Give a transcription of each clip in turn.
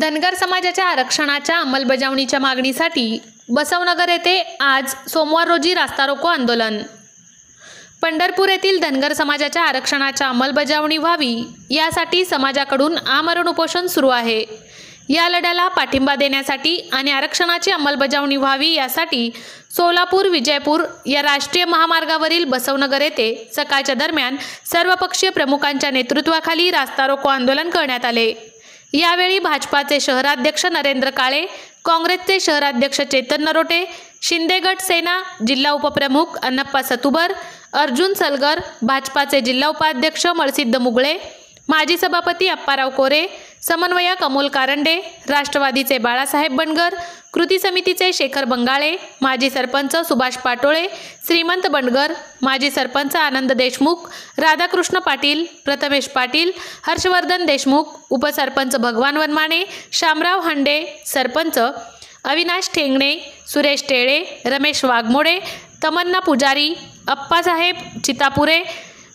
धनगर समाजाच्या आरक्षणाच्या अंमलबजावणीच्या मागणीसाठी बसवनगर येथे आज सोमवार रोजी रास्ता रोको आंदोलन। पंढरपूर येथील धनगर समाजाच्या आरक्षणाच्या अंमलबजावणी व्हावी यासाठी समाजाकडून आमरण उपोषण सुरू आहे। या लढ्याला पाठिंबा देण्यासाठी आणि आरक्षणाची अंमलबजावणी व्हावी यासाठी सोलापूर विजयपूर या राष्ट्रीय महामार्गावरील बसवनगर येथे सकाळच्या दरम्यान सर्वपक्षीय प्रमुखांच्या नेतृत्वाखाली रास्ता रोको आंदोलन करण्यात आले। यावेळी भाजपाचे शहराध्यक्ष नरेंद्र काळे, काँग्रेसचे शहराध्यक्ष चेतन नरोटे, शिंदे गट सेना जिल्हा उपप्रमुख अण्णप्पा सतुबर, अर्जुन सलगर, भाजपाचे जिल्हा उपाध्यक्ष मळसिद्ध मुगळे, माजी सभापती अप्पाराव कोरे, समन्वयक अमोल कारंडे, राष्ट्रवादीचे बाळासाहेब बनगर, कृती समितीचे शेखर बंगाळे, माजी सरपंच सुभाष पाटोळे, श्रीमंत बनगर, माजी सरपंच आनंद देशमुख, राधाकृष्ण पाटील, प्रथमेश पाटील, हर्षवर्धन देशमुख, उपसरपंच भगवान वनमाने, शामराव हंडे, सरपंच अविनाश ठेंगणे, सुरेश टेळे, रमेश वाघमोडे, तमन्ना पुजारी, अप्पासाहेब चितापुरे,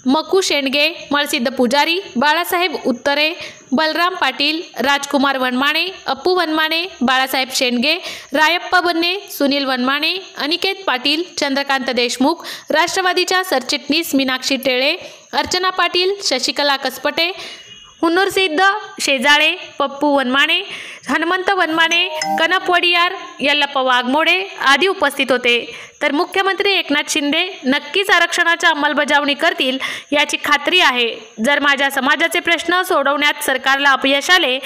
मकू शेंडगे, मळसिद्ध पुजारी, बाळासाहेब उत्तरे, बलराम पाटील, राजकुमार वनमाने, अप्पू वनमाने, बाळासाहेब शेंडगे, रायप्पा बन्ने, सुनील वनमाने, अनिकेत पाटील, चंद्रकांत देशमुख, राष्ट्रवादीच्या सरचिटणीस मीनाक्षी टेळे, अर्चना पाटील, शशिकला कसपटे, हुन्नूरसिद्ध शेजाळे, पप्पू वनमाने, हनुमंत वनमाने, कनप वडियार, यल्लप्पा वाघमोडे आदी उपस्थित होते। तर मुख्यमंत्री एकनाथ शिंदे नक्कीच आरक्षणाची अंमलबजावणी करतील याची खात्री आहे। जर माझ्या समाजाचे प्रश्न सोडवण्यात सरकारला अपयश आले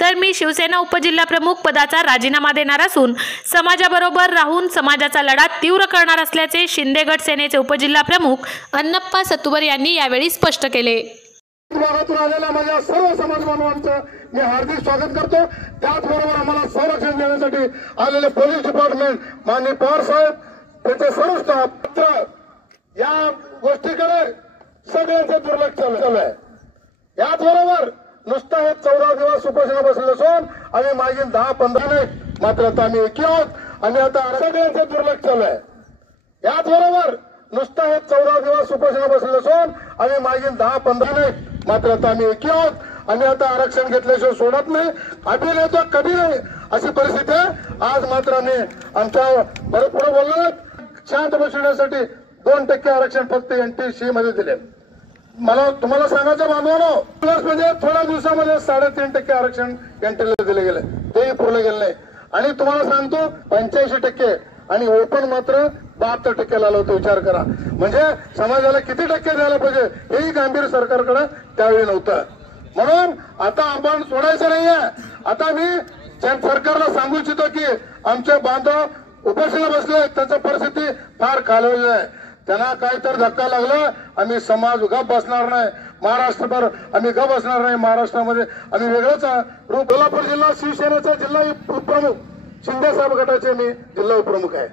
तर मी शिवसेना उपजिल्हाप्रमुख पदाचा राजीनामा देणार असून समाजाबरोबर राहून समाजाचा लढा तीव्र करणार असल्याचे शिंदे गट सेनेचे उपजिल्हाप्रमुख अण्णप्पा सतुबर यांनी यावेळी स्पष्ट केले। भागातून आलेल्या माझ्या सर्व समाज बांधवांचं मी हार्दिक स्वागत करतो। त्याचबरोबर आम्हाला संरक्षण देण्यासाठी आलेले पोलीस डिपार्टमेंट, माननीय पवार साहेब, त्याचे सर्व स्टाफ, या गोष्टीकडे सगळ्यांचं दुर्लक्ष चालू आहे। याचबरोबर नुसतं हे 14 दिवस उपोषण बसले असून आम्ही मागील 10-15 नाही, मात्र आता आम्ही एकी आहोत आणि आता सगळ्यांचं दुर्लक्ष चालू आहे। याचबरोबर नुसतं हे 14 दिवस उपोषण बसले असून आम्ही मागील 10-15 नाही, मात्र आता आम्ही एकी आहोत आणि आता आरक्षण घेतल्याशिवाय सोडत नाही, अभी नाही तो कधी नाही अशी परिस्थिती आहे। आज मात्र आम्ही आमच्या परत पुढे बोललो, शांत बसवण्यासाठी 2% आरक्षण फक्त NTC मध्ये दिले। मला तुम्हाला सांगायचं बांधवानो, प्लस म्हणजे थोड्या दिवसामध्ये 3.5% आरक्षण NTला दिले गेले, तेही पुरले गेले नाही। आणि तुम्हाला सांगतो 85% आणि ओपन मात्र 72% आलं होतं। विचार करा, म्हणजे समाजाला किती टक्के द्यायला पाहिजे हेही गांभीर्य सरकारकडे त्यावेळी नव्हतं। म्हणून आता आपण सोडायचं नाहीये। आता मी सरकारला सांगू इच्छितो की आमचे बांधव उपोषणाला बसले, त्यांची परिस्थिती फार खालवली आहे। त्यांना काय तर धक्का लागला आम्ही समाज गप बसणार नाही, महाराष्ट्रभर आम्ही गप बसणार नाही। महाराष्ट्रामध्ये आम्ही वेगळंच रूप। कोल्हापूर जिल्हा शिवसेनेचा जिल्हा उपप्रमुख शिंदे साहेब गटाचे मी जिल्हा उपप्रमुख आहे।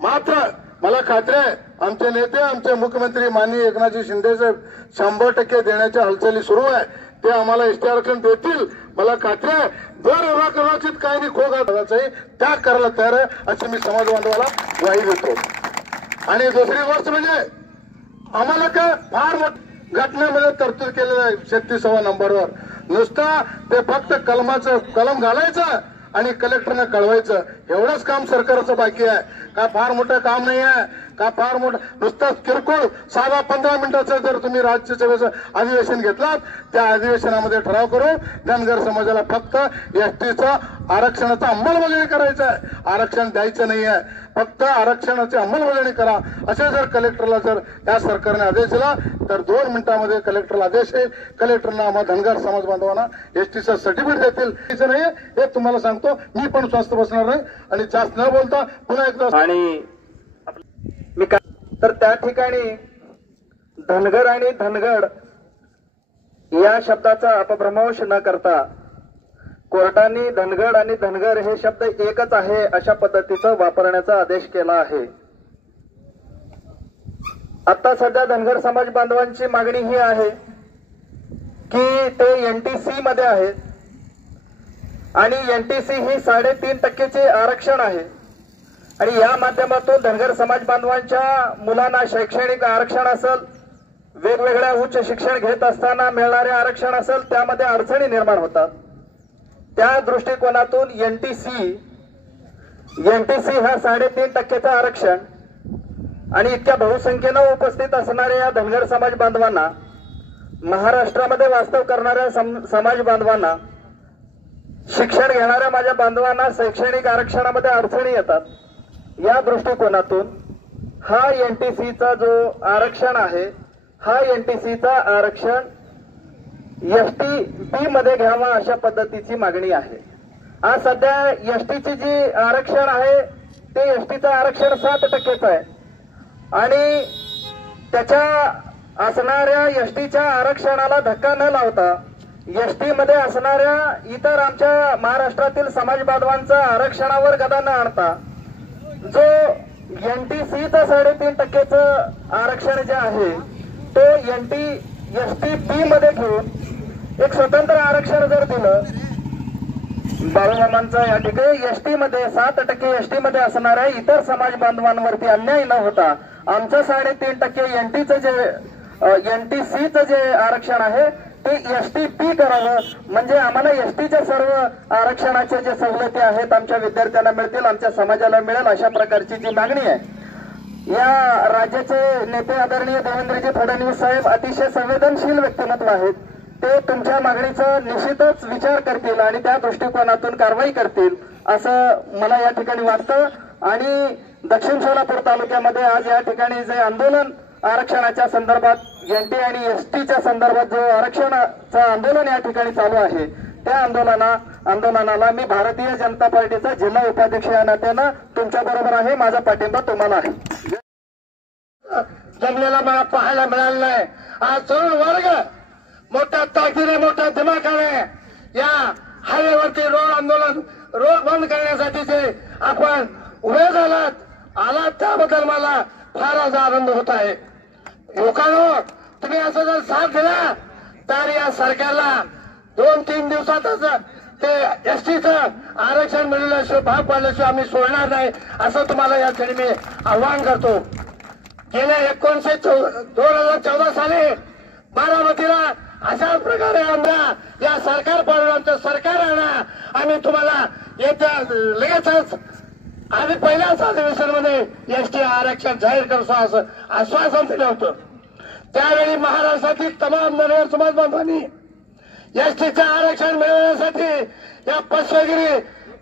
मात्र मला खात्री आहे आमचे नेते, आमचे मुख्यमंत्री माननीय एकनाथजी शिंदे साहेब 100% देण्याच्या हालचाली सुरू आहे। ते आम्हाला एसटी आरक्षण देतील, मला खात्री आहे। जर कदाचित काही नाही खोगाचाही त्याग करायला तयार आहे अशी मी समाज बांधवाला ग्वाही देतो। आणि दुसरी गोष्ट म्हणजे आम्हाला काय फार घटनेमध्ये तरतूद केलेलं आहे 36व्या नंबरवर। नुसतं ते फक्त कलमाचं कलम घालायचं आणि कलेक्टरना कळवायचं, एवढंच काम सरकारचं बाकी आहे। काय फार मोठं काम नाही आहे, का फार मोठं नुसतं किरकोळ साधा 15 मिनिटाचं जर तुम्ही राज्यसभेचं अधिवेशन घेतलात, त्या अधिवेशनामध्ये ठराव करून धनगर समाजाला फक्त एसटीचं आरक्षणाचा अंमलबजावणी करायचं आहे, आरक्षण द्यायचं नाही आहे, फक्त आरक्षणाची अंमलबजावणी करा असे जर कलेक्टरला जर या सरकारने आदेश दिला तर 2 मिनिटांमध्ये कलेक्टरला आदेश येईल। कलेक्टरना आम्हाला धनगर समाज बांधवांना एसटीचं सर्टिफिकेट देतील नाही हे तुम्हाला सांगतो। मी पण स्वस्थ बसणार नाही आणि जास्त न बोलता पुन्हा एकदा आणि मी तर त्या ठिकाणी धनगर आणि धनगड या शब्दाचा अपभ्रंश न करता कोर्टाने धनगड आणि धनगर हे शब्द एकच आहे अशा पद्धतीचं वापरण्याचा आदेश केला आहे। आता सध्या धनगर समाज बांधवांची मागणी ही आहे की ते NTC मध्ये आहेत आणि NTC ही 3.5% आरक्षण आहे आणि या माध्यमातून धनगर समाज बांधवांच्या मुलांना शैक्षणिक आरक्षण असेल, वेगवेगळ्या उच्च शिक्षण घेत असताना मिळणारे आरक्षण असेल, त्यामध्ये अडचणी निर्माण होतात। त्या दृष्टिकोनातून एनटीसी हा 3.5% आरक्षण आणि इतक्या बहुसंख्येनं उपस्थित असणाऱ्या या धनगर समाज बांधवांना, महाराष्ट्रामध्ये वास्तव करणाऱ्या समाज बांधवांना, शिक्षण घेणाऱ्या माझ्या बांधवांना शैक्षणिक आरक्षणामध्ये अडचणी येतात. या दृष्टिकोनातून हा एनटीसीचा जो आरक्षण आहे, हा एनटीसीचा आरक्षण एसटी मध्ये घ्यावा अशा पद्धतीची मागणी आहे. आज सध्या एसटीची जी आरक्षण आहे ते एसटीचं आरक्षण 7% आहे आणि त्याच्या असणाऱ्या एसटीच्या आरक्षणाला धक्का न लावता एसटी मध्ये असणाऱ्या इतर आमच्या महाराष्ट्रातील समाज बांधवांचं आरक्षणावर गदा न आणता जो एनटीसीचं 3.5% आरक्षण जे आहे तो एसटी मध्ये घेऊन एक स्वतंत्र आरक्षण जर दिलं, बाळूमामांचा या ठिकाणी एसटी मध्ये 7% एसटी मध्ये असणाऱ्या इतर समाज बांधवांवरती अन्याय न होता आमचं 3.5% एनटीसीचं जे आरक्षण आहे ते एसटी करावं, म्हणजे आम्हाला एसटीच्या सर्व आरक्षणाच्या जे सवलती आहेत आमच्या विद्यार्थ्यांना मिळतील, आमच्या समाजाला मिळेल, अशा प्रकारची जी मागणी आहे. या राज्याचे नेते आदरणीय देवेंद्रजी फडणवीस साहेब अतिशय संवेदनशील व्यक्तिमत्व आहेत. ते तुमच्या मागणीचा निश्चितच विचार करतील आणि त्या दृष्टिकोनातून कारवाई करतील असं मला या ठिकाणी वाटतं. आणि दक्षिण सोलापूर तालुक्यामध्ये आज या ठिकाणी जे आंदोलन आरक्षणाच्या संदर्भात एनटी आणि एसटीच्या संदर्भात जो आरक्षणाचं आंदोलन या ठिकाणी चालू आहे त्या आंदोलनाला मी भारतीय जनता पार्टीचा जिल्हा उपाध्यक्ष या नात्यानं तुमच्या बरोबर आहे. माझा पाठिंबा तुम्हाला आहे. जमलेला मला पाहायला मिळालं नाही. आज तरुण वर्ग मोठ्या ताकदीने, मोठ्या दिमाखाने या हायवेवरती रोड बंद करण्यासाठी जे आपण उभे आलात त्याबद्दल मला फारच आनंद होत आहे. लोकांनो, तुम्ही असं जर साथ दिला तर या सरकारला 2-3 दिवसातच ते एसटीचं आरक्षण मिळाल्याशिवाय, भाग पाडल्याशिवाय आम्ही सोडणार नाही असं तुम्हाला या ठिकाणी मी आव्हान करतो. गेल्या 2014 साली बारामतीला अशाच प्रकारे आमच्या या सरकार पाडून सरकार आणा, आम्ही तुम्हाला येत्या लगेचच आम्ही पहिल्याच अधिवेशनामध्ये एसटी आरक्षण जाहीर करतो असं आश्वासन दिलं होतं. त्यावेळी महाराष्ट्रातील तमाम धनगर समाज बांधवांनी एसटीचं आरक्षण मिळवण्यासाठी या पश्चगिरी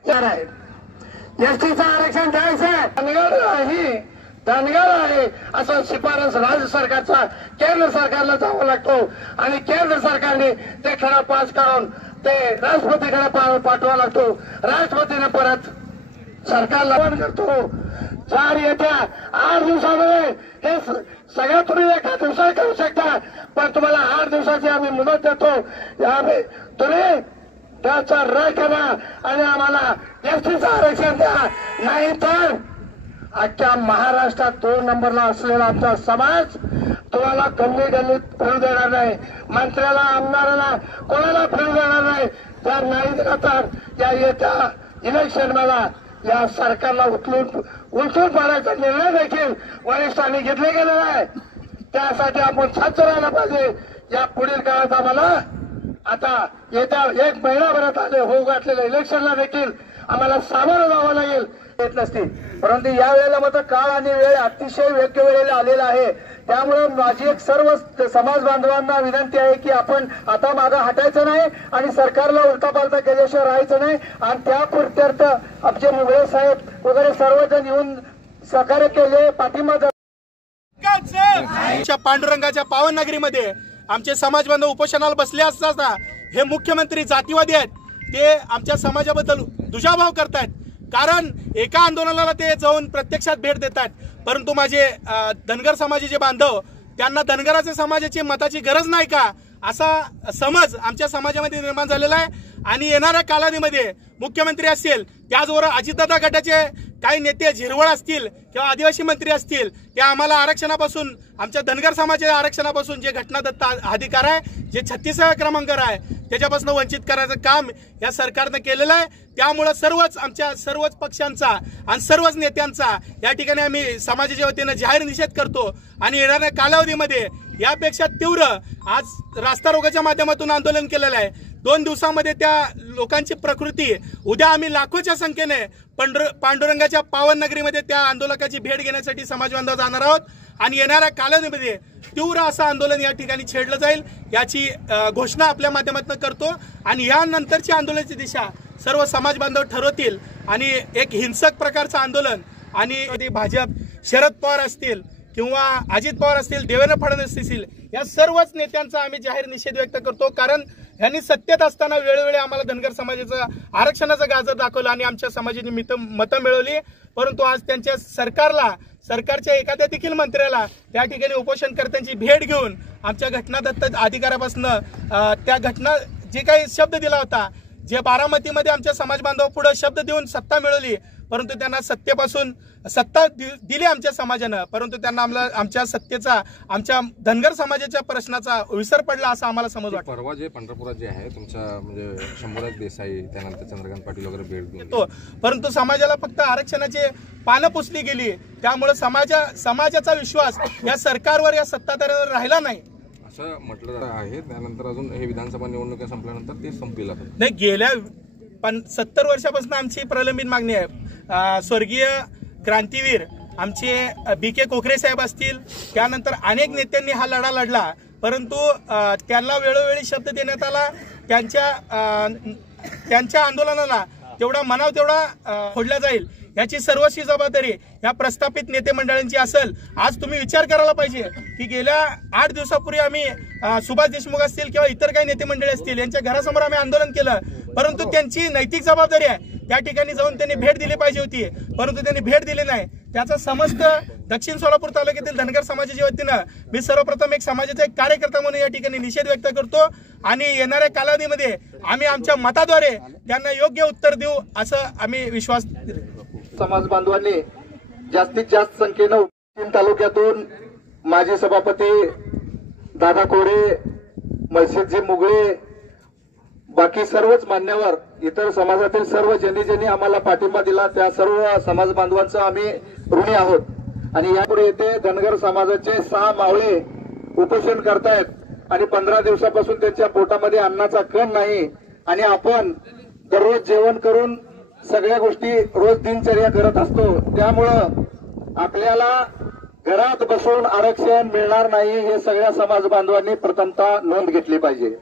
आहेत. एसटीचं आरक्षण द्यायचं धनगर आहे असं शिफारस राज्य सरकारचा केंद्र सरकारला जावं लागतो आणि केंद्र सरकारने ते खरा पास करून ते राष्ट्रपतीकडे पाठवावं लागतो. राष्ट्रपतीने परत सरकारला करतो. जर येत्या 8 दिवसामध्ये हे सगळं तुम्ही एका दिवसात करू शकता, पण तुम्हाला 8 दिवसाची आम्ही मुदत देतो. तुम्ही त्याचा रद्द करा आणि आम्हाला एसटीचं आरक्षण द्या, नाहीतर अख्ख्या महाराष्ट्रात 2 नंबरला असलेला आमचा समाज तुम्हाला गल्लीत फिरू देणार नाही, मंत्र्याला आमदाराला कोणाला फिरू देणार नाही. जर नाही दिला तर या येत्या इलेक्शन मला या सरकारला उलटून पाडायचा निर्णय देखील वरिष्ठांनी घेतले गेलेला आहे. त्यासाठी आपण सज्ज राहायला पाहिजे. या पुढील काळात आम्हाला आता येत्या 1 महिनाभरात होऊ घातलेल्या इलेक्शनला देखील आम्हाला सामोरं जावं लागेल. येत नसतील, परंतु यावेळेला मात्र काळ आणि वेळ अतिशय योग्य वेळेला आलेला आहे. त्यामुळे माझी एक सर्व समाज बांधवांना विनंती आहे की आपण आता मागं हटायचं नाही आणि सरकारला उलटापालटा केल्याशिवाय राहायचं नाही. आणि त्यापुरत्यार्थ आमचे मुगळे साहेब वगैरे सर्वजण येऊन सहकार्य केले, पाठिंबा. पांडुरंगाच्या पावन नगरीमध्ये आमचे समाज बांधव उपोषणाला बसले असताना हे मुख्यमंत्री जातीवादी आहेत. ते आमच्या समाजाबद्दल दुजाभाव करतायत. कारण एका आंदोलनाला ते जाऊन प्रत्यक्षात भेट देतात, परंतु माझे धनगर समाजाचे बांधव त्यांना धनगराच्या समाजाची मताची गरज नाही का असा समज आमच्या समाजामध्ये निर्माण झालेला आहे. आणि येणाऱ्या कालावधीमध्ये मुख्यमंत्री असतील, त्याचबरोबर अजितदादा गटाचे काही नेते झिरवळ असतील किंवा आदिवासी मंत्री असतील, ते आम्हाला आरक्षणापासून, आमच्या धनगर समाजाच्या आरक्षणापासून जे घटनादत्त अधिकार आहे, जे 36व्या क्रमांकावर आहे, त्याच्यापासून वंचित करायचं काम या सरकारनं केलेलं आहे. त्यामुळे सर्वच पक्षांचा आणि सर्वच नेत्यांचा या ठिकाणी आम्ही समाजाच्या वतीनं जाहीर निषेध करतो. आणि येणाऱ्या कालावधीमध्ये यापेक्षा तीव्र आज रास्ता रोकोच्या माध्यमातून आंदोलन केलेलं आहे. 2 दिवसामध्ये त्या लोकांची प्रकृती, उद्या आम्ही लाखोच्या संख्येने पांडुरंगाच्या पावन नगरीमध्ये त्या आंदोलकाची भेट घेण्यासाठी समाज बांधव जाणार आहोत आणि येणाऱ्या कालावधीमध्ये तीव्र असं आंदोलन या ठिकाणी छेडलं जाईल याची घोषणा आपल्या माध्यमातून करतो. आणि यानंतरची आंदोलनाची दिशा सर्व समाज बांधव ठरवतील आणि एक हिंसक प्रकारचं आंदोलन आणि ते भाजप, शरद पवार असतील किंवा अजित पवार असतील, देवेंद्र फडणवीस असतील, या सर्वच नेत्यांचा आम्ही जाहीर निषेध व्यक्त करतो. कारण यांनी सत्तेत असताना वेळोवेळी आम्हाला धनगर समाजाचं आरक्षणाचं गाजर दाखवलं आणि आमच्या समाजाची मतं मिळवली. परंतु आज त्यांच्या सरकारच्या एखाद्या देखील मंत्र्याला त्या ठिकाणी उपोषणकर्त्यांची भेट घेऊन आमच्या घटनादत्त अधिकाऱ्यापासून त्या घटना जे काही शब्द दिला होता, जे बारामतीमध्ये आमच्या समाज बांधव पुढे शब्द देऊन सत्ता मिळवली, परंतु त्यांना सत्तेपासून सत्ता दिली आमच्या समाजानं, परंतु त्यांना आमच्या सत्तेचा, आमच्या धनगर समाजाच्या प्रश्नाचा विसर पडला असं आम्हाला समज वाटतं. परवा जे पंढरपुरात जे आहे तुमच्या म्हणजे शंभूराज देसाई, त्यानंतर चंद्रकांत पाटील वगैरे भेट घेतो, परंतु समाजाला फक्त आरक्षणाची पानं पुसली गेली. त्यामुळे समाजाचा विश्वास या सरकारवर, या सत्ताधाऱ्यांवर राहिला नाही असं म्हटलं जात आहे. त्यानंतर अजून हे विधानसभा निवडणुका संपल्यानंतर ते संपतील असं नाही. गेल्या 70 वर्षापासून आमची प्रलंबित मागणी आहे. स्वर्गीय क्रांतीवीर आमचे BK कोखरे साहेब असतील, त्यानंतर अनेक नेत्यांनी हा लढा लढला, परंतु त्यांना वेळोवेळी शब्द देण्यात आला. त्यांच्या आंदोलनाला तेवढा मनाव तेवढा फोडला जाईल याची सर्वस्वी जबाबदारी या प्रस्थापित नेते मंडळांची असेल. आज तुम्ही विचार करायला पाहिजे की गेल्या 8 दिवसापूर्वी आम्ही सुभाष देशमुख असतील किंवा इतर काही नेते मंडळी असतील यांच्या घरासमोर आम्ही आंदोलन केलं, परंतु त्यांची नैतिक जबाबदारी आहे त्या ठिकाणी जाऊन त्यांनी भेट दिली पाहिजे होती, परंतु त्यांनी भेट दिली नाही. त्याचा समस्त दक्षिण सोलापूर तालुक्यातील धनगर समाजाच्या वतीनं मी सर्वप्रथम एक समाजाचा एक कार्यकर्ता म्हणून या ठिकाणी निषेध व्यक्त करतो आणि येणाऱ्या कालावधीमध्ये आम्ही आमच्या मताद्वारे त्यांना योग्य उत्तर देऊ असं आम्ही विश्वास. समाज बांधवांनी जास्तीत जास्त संख्येनं तालुक्यातून माजी सभापती दादा कोडे, मलसिदजी मुगळे, बाकी सर्वच मान्यवर, इतर समाजातील सर्व ज्यांनी आम्हाला पाठिंबा दिला त्या सर्व समाज बांधवांचं आम्ही ऋणी आहोत. आणि यापुढे येथे धनगर समाजाचे 6 मावळे उपोषण करतायत आणि 15 दिवसापासून त्यांच्या पोटामध्ये अन्नाचा कण नाही आणि आपण दररोज जेवण करून सगळ्या गोष्टी रोज दिनचर्या करत असतो. त्यामुळं आपल्याला घरात बसून आरक्षण मिळणार नाही हे सगळ्या समाज बांधवांनी प्रथमतः नोंद घेतली पाहिजे.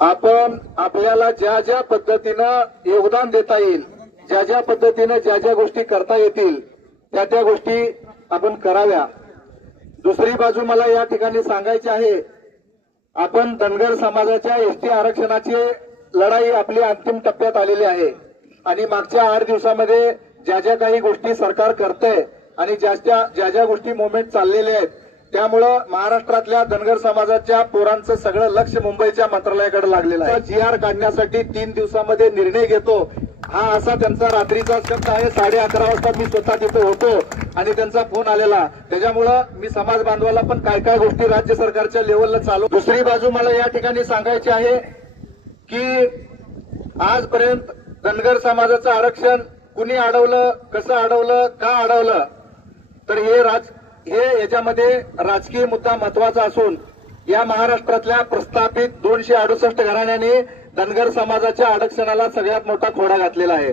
आपण आपल्याला ज्या ज्या पद्धतीनं योगदान देता येईल, ज्या पद्धतीनं ज्या गोष्टी करता येतील त्या गोष्टी आपण कराव्या. दुसरी बाजू मला या ठिकाणी सांगायची आहे, आपण धनगर समाजाच्या ST आरक्षणाची लढाई आपली अंतिम टप्प्यात आलेली आहे आणि मागच्या 8 दिवसामध्ये ज्या काही गोष्टी सरकार करतंय आणि ज्या गोष्टी मुवमेंट चाललेल्या आहेत, त्यामुळं महाराष्ट्रातल्या धनगर समाजाच्या पोरांचं सगळं लक्ष मुंबईच्या मंत्रालयाकडे लागलेलं आहे. GR काढण्यासाठी 3 दिवसामध्ये निर्णय घेतो हा असा त्यांचा रात्रीचा शब्द आहे. 11:30 वाजता मी स्वतः तिथे होतो आणि त्यांचा फोन आलेला. त्याच्यामुळं मी समाज बांधवाला पण काय गोष्टी राज्य सरकारच्या लेवलला चालू. दुसरी बाजू मला या ठिकाणी सांगायची आहे की आजपर्यंत धनगर समाजाचं आरक्षण कुणी अडवलं, कसं अडवलं, का अडवलं, तर हे याच्यामध्ये राजकीय मुद्दा महत्वाचा असून या महाराष्ट्रातल्या प्रस्थापित 268 घराण्यांनी धनगर समाजाच्या आरक्षणाला सगळ्यात मोठा खोडा घातलेला आहे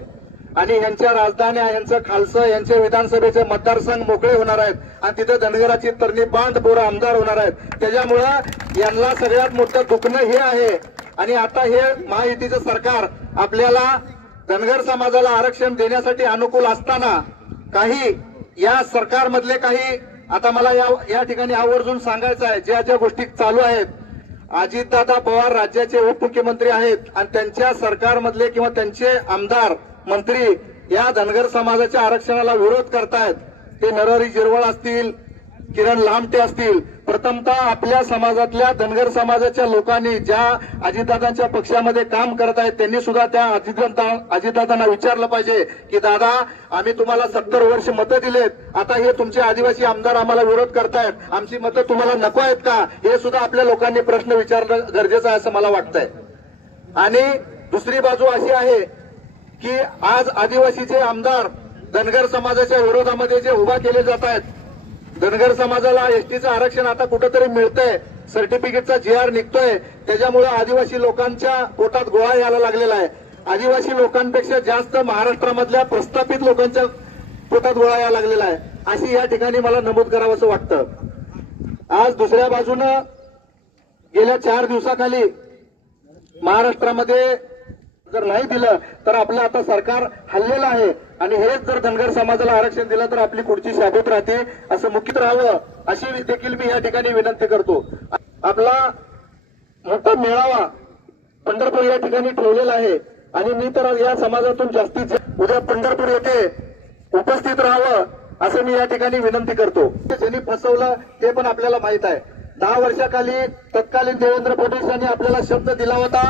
आणि यांच्या राजधान्या, यांचं खालसं, यांचे विधानसभेचे मतदारसंघ मोकळे होणार आहेत आणि तिथे धनगराची तरणी बांध पोरं आमदार होणार आहेत. त्याच्यामुळं यांना सगळ्यात मोठं दुखणं हे आहे. आणि आता हे महायुतीचं सरकार आपल्याला धनगर समाजाला आरक्षण देण्यासाठी अनुकूल असताना काही या सरकारमधले काही, आता मला या ठिकाणी आवर्जून सांगायचं आहे, ज्या गोष्टी चालू आहेत, अजितदादा पवार राज्याचे उपमुख्यमंत्री आहेत आणि त्यांच्या सरकारमधले किंवा त्यांचे आमदार मंत्री या धनगर समाजाच्या आरक्षणाला विरोध करतायत. ते नरहरी झिरवळ असतील, किरण लामटे असतील. प्रथमतः आपल्या समाजातल्या धनगर समाजाच्या लोकांनी ज्या अजितदादांच्या पक्षामध्ये काम करत आहेत त्यांनी सुद्धा त्या अजितदादांना विचारलं पाहिजे की दादा, आम्ही तुम्हाला 70 वर्ष मतं दिलेत, आता हे तुमचे आदिवासी आमदार आम्हाला विरोध करतायत, आमची मतं तुम्हाला नको आहेत का, हे सुद्धा आपल्या लोकांनी प्रश्न विचारणं गरजेचं आहे असं मला वाटतंय. आणि दुसरी बाजू अशी आहे की आज आदिवासीचे आमदार धनगर समाजाच्या विरोधामध्ये जे उभा केले जात आहेत धनगर समाजाला एसटीचं आरक्षण आता कुठंतरी मिळतंय, सर्टिफिकेटचा GR निघतोय, त्याच्यामुळे आदिवासी लोकांच्या पोटात गोळा यायला लागलेला आहे. आदिवासी लोकांपेक्षा जास्त महाराष्ट्रामधल्या प्रस्थापित लोकांच्या पोटात गोळा यायला लागलेला आहे, अशी या ठिकाणी मला नमूद करावं असं वाटतं. आज दुसऱ्या बाजूनं गेल्या 4 दिवसाखाली महाराष्ट्रामध्ये जर नाही दिलं तर आपलं आता सरकार हल्लेलं आहे आणि हेच जर धनगर समाजाला आरक्षण दिलं तर आपली पुढची शाबूत राहते, असं मुख्य राहावं अशी देखील मी या ठिकाणी विनंती करतो. आपला मोठा मेळावा पंढरपूर या ठिकाणी ठेवलेला आहे आणि मी तर या समाजातून जास्तीत उद्या पंढरपूर येथे उपस्थित राहावं असं मी या ठिकाणी विनंती करतो. ज्यांनी फसवलं ते पण आपल्याला माहित आहे. 10 वर्षाखाली तत्कालीन देवेंद्र फडणवीस यांनी आपल्याला शब्द दिला होता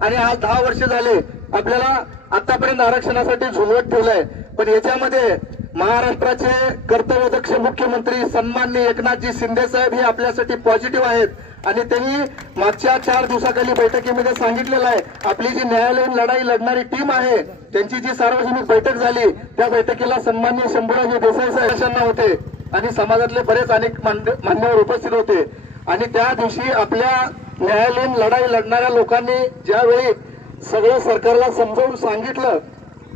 आणि आज 10 वर्ष झाले आपल्याला आतापर्यंत आरक्षणासाठी झुलवत ठेवलंय. पण याच्यामध्ये महाराष्ट्राचे कर्तव्यदक्ष मुख्यमंत्री सन्माननीय एकनाथजी शिंदे साहेब हे आपल्यासाठी पॉझिटिव्ह आहेत आणि त्यांनी मागच्या 4 दिवसाखाली बैठकीमध्ये सांगितलेलं आहे आपली जी न्यायालयीन लढाई लढणारी टीम आहे त्यांची जी सार्वजनिक बैठक झाली त्या बैठकीला सन्माननीय शंभूराजे देसाई साहेब होते आणि समाजातले बरेच अनेक मान्यवर उपस्थित होते. आणि त्या दिवशी आपल्या न्यायालयीन लढाई लढणाऱ्या लोकांनी ज्यावेळी सगळं सरकारला समजावून सांगितलं,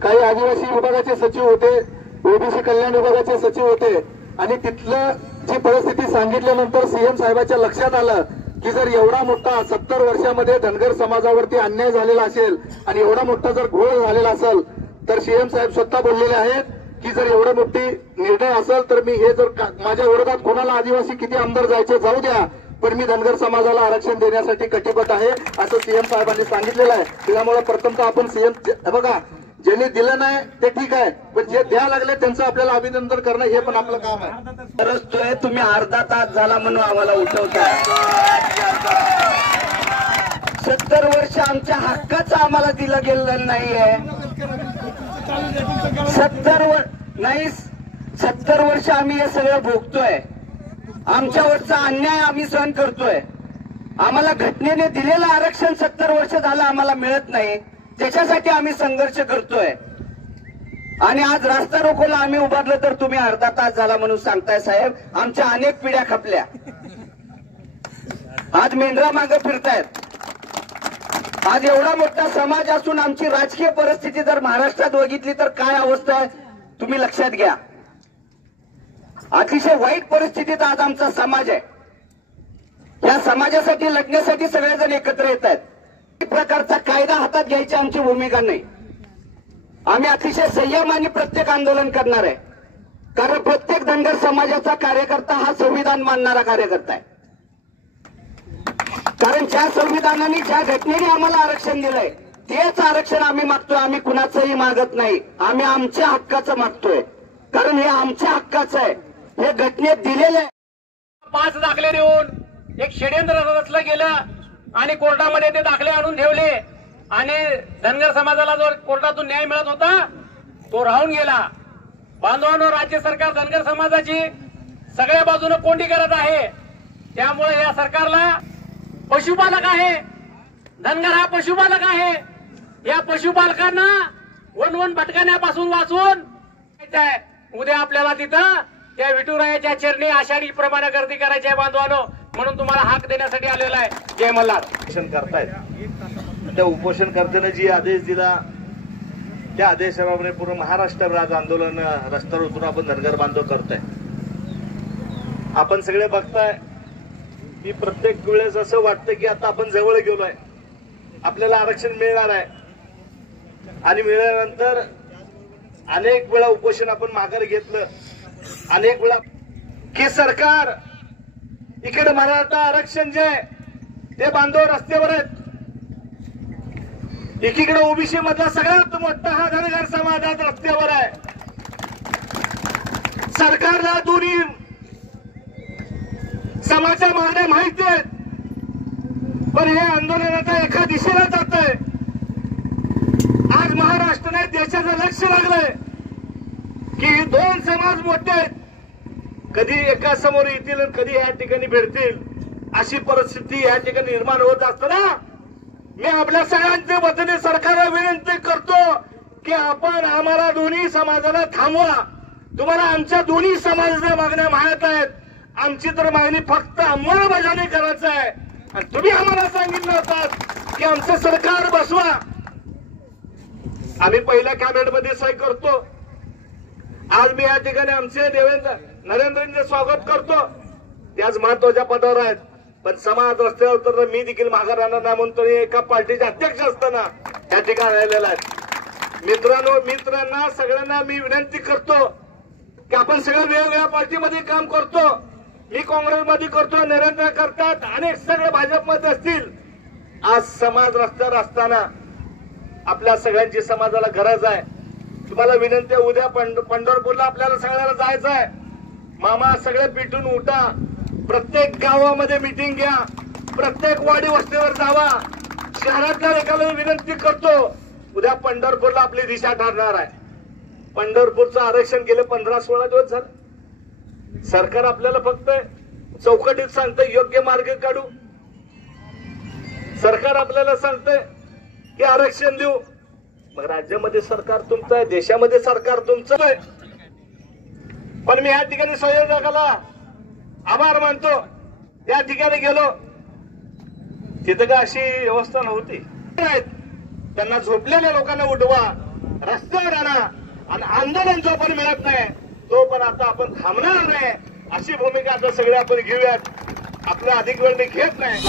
काही आदिवासी विभागाचे सचिव होते, ओबीसी कल्याण विभागाचे सचिव होते आणि तिथलं जी परिस्थिती सांगितल्यानंतर सीएम साहेबांच्या लक्षात आलं की जर एवढा मोठा 70 वर्षामध्ये धनगर समाजावरती अन्याय झालेला असेल आणि एवढा मोठा जर घोळ झालेला असेल तर सीएम साहेब स्वतः बोललेले आहेत की जर एवढा मोठी निर्णय असेल तर मी हे जर माझ्या विरोधात कोणाला आदिवासी किती आमदार जायचे जाऊ द्या, पण मी धनगर समाजाला आरक्षण देण्यासाठी कटिबद्ध आहे असं सीएम साहेबांनी सांगितलेलं आहे. त्यामुळे प्रथमतः आपण सीएम बघा, ज्यांनी दिलं नाही ते ठीक आहे, पण जे द्यायला लागले त्यांचं आपल्याला अभिनंदन करणं हे पण आपलं काम आहे. तरच तुम्ही अर्धा तास झाला म्हणून आम्हाला उठवताय. 70 वर्ष आमच्या हक्काचं आम्हाला दिलं गेलेलं नाहीये. 70 वर्ष आम्ही हे सगळं भोगतोय. आमच्यावरचा अन्याय आम्ही सहन करतोय. आम्हाला घटनेने दिलेलं आरक्षण 70 वर्ष झालं आम्हाला मिळत नाही, त्याच्यासाठी आम्ही संघर्ष करतोय. आणि आज रास्ता रोकोला आम्ही उभारलं तर तुम्ही अर्धा तास झाला म्हणून सांगताय. साहेब, आमच्या अनेक पिढ्या खपल्या, आज मेंढरा मागे फिरतायत. आज एवढा मोठा समाज असून आमची राजकीय परिस्थिती जर महाराष्ट्रात बघितली तर काय अवस्था आहे तुम्ही लक्षात घ्या. अतिशय वाईट परिस्थितीत आज आमचा समाज आहे. या समाजासाठी लढण्यासाठी सगळेजण एकत्र येत आहेत. एक प्रकारचा कायदा हातात घ्यायची आमची भूमिका नाही. आम्ही अतिशय संयमाने प्रत्येक आंदोलन करणार आहे, कारण प्रत्येक धनगर समाजाचा कार्यकर्ता हा संविधान मानणारा कार्यकर्ता आहे. कारण ज्या संविधानाने ज्या घटनेने आम्हाला आरक्षण दिलंय तेच आरक्षण आम्ही मागतोय. आम्ही कुणाचंही मागत नाही, आम्ही आमच्या हक्काचं मागतोय, कारण हे आमच्या हक्काचं आहे, हे घटनेत दिलेलं आहे. 5 दाखले देऊन एक षड्यंत्र रचलं गेलं आणि कोर्टामध्ये ते दाखले आणून ठेवले आणि धनगर समाजाला जो कोर्टातून न्याय मिळत होता तो राहून गेला. बांधवांनो, राज्य सरकार धनगर समाजाची सगळ्या बाजूने कोंडी करत आहे. त्यामुळे या सरकारला पशुपालक आहे, धनगर हा पशुपालक आहे. या पशुपालकांना वन भटकण्यापासून वाचून उद्या आपल्याला तिथं त्या विठुरायाच्या चरणी आषाढी प्रमाणे गर्दी करायची आहे बांधवानो. म्हणून तुम्हाला हाक देण्यासाठी आलेला आहे. जय मल्हार. उपोषण करतायत, त्या उपोषणकर्त्याने जी आदेश दिला त्या आदेशाप्रमाणे पूर्ण महाराष्ट्र आज आंदोलन रस्त्यावर उतरून आपण धनगर बांधव करतोय. आपण सगळे बघताय की प्रत्येक वेळेस असं वाटतं की आता आपण जवळ गेलोय, आपल्याला आरक्षण मिळणार आहे आणि मिळाल्यानंतर अनेक वेळा उपोषण आपण माघारी घेतलं. अनेक वेळा की सरकार इकडे मराठा आरक्षण जे ते बांधव रस्त्यावर आहेत, एकीकडे ओबीसी मधला सगळ्यात मोठा हा धनगर समाज आज रस्त्यावर आहे. सरकारला दोन्ही समाजाच्या मागण्या माहिती आहेत, पण हे आंदोलन आता एका दिशेला जात आहे. आज महाराष्ट्राने देशाचं लक्ष लागलंय की 2 समाज मोठे आहेत, कधी एका समोर येतील आणि कधी या ठिकाणी भेटतील, अशी परिस्थिती या ठिकाणी निर्माण होत असताना मी आपल्या सगळ्यांच्या वतीने सरकारला विनंती करतो की आपण आम्हाला दोन्ही समाजाला थांबवा. तुम्हाला आमच्या दोन्ही समाजाच्या मागण्या माहीत आहेत. आमची तर मागणी फक्त अंमलबजावणी करायचं आहे. आणि तुम्ही आम्हाला सांगितलं होतं की आमचं सरकार बसवा. आम्ही पहिल्या कॅबिनेटमध्ये सही करतो. आज मी या ठिकाणी आमचे नरेंद्रजींचे स्वागत करतो. ते आज महत्वाच्या पदावर आहेत. पण समाज रस्त्यावर तर मी देखील माघार राहणार नाही म्हणून तरी एका पार्टीचे अध्यक्ष असताना या ठिकाणी राहिलेला आहे. मित्रांना सगळ्यांना मी विनंती करतो की आपण सगळ्या वेगवेगळ्या पार्टीमध्ये काम करतो. मी काँग्रेसमध्ये करतो, नरेंद्र करतात, अनेक सगळे भाजपमध्ये असतील. आज समाज रस्त्यावर असताना आपल्या सगळ्यांची समाजाला गरज आहे. तुम्हाला विनंती आहे, उद्या पंढरपूरला आपल्याला सगळ्याला जायचं आहे. मामा सगळे पिटून उठा, प्रत्येक गावामध्ये मीटिंग घ्या, प्रत्येक वाडी वस्तीवर जावा. शहरातल्या एकाला विनंती करतो, उद्या पंढरपूरला आपली दिशा ठरणार आहे. पंढरपूरचं आरक्षण गेले 15-16 दिवस झालं. सरकार आपल्याला फक्त चौकटीत सांगतंय योग्य मार्ग काढू. सरकार आपल्याला सांगतंय की आरक्षण देऊ. मग राज्यामध्ये सरकार तुमचं आहे, देशामध्ये सरकार तुमचं आहे. पण मी या ठिकाणी संयोजकाला आभार मानतो. त्या ठिकाणी गेलो तिथं का अशी व्यवस्था नव्हती. त्यांना झोपलेल्या लोकांना उठवा, रस्त्यावर आणा आणि आंदोलन जो पण मिळत नाही तो पण आता आपण थांबणार नाही अशी भूमिका आता सगळे आपण घेऊयात. आपला अधिक वेळ मी घेत नाही.